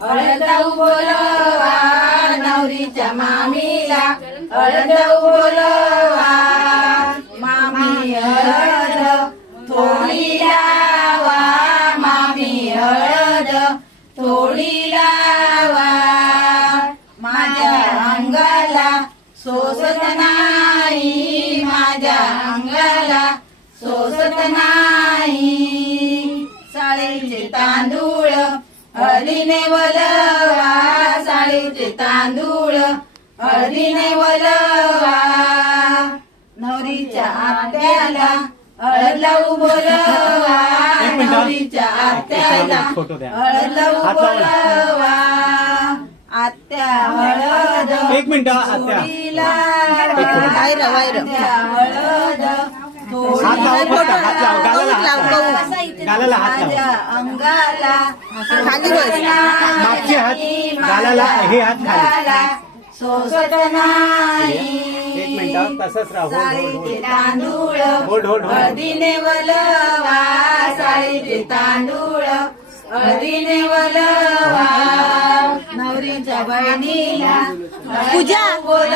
हळद बोलवा नवरीच्या मामीला हळद बोलवा मामी हळद थोडी लावा मामी हळद थोडी लावा माझ्या अंगाला सोसत नाही माझ्या अंगाला सोसत नाही साळीचे तांदूळ हळदीने वलवा साळीचे तांदूळ हळदीने वलवा नवरीच्या आत्याला हळद लावू बोलवा नवरीच्या आत्याला हळद लावू बोलवा आत्या हळद एक मिनिट आत्या हळद हात लावू फक्त गालाला हात लाव अंगाला खाली बस मागचे हात गालाला हे हात खाली सोसत नाही एक मिनिट तसंच राहू साळीचे तांदूळ होल्ड होल्ड होल्ड हळदीने वलवा साळीचे तांदूळ हळदीने वलवा नवरीच्या बहिणीला पूजा बोल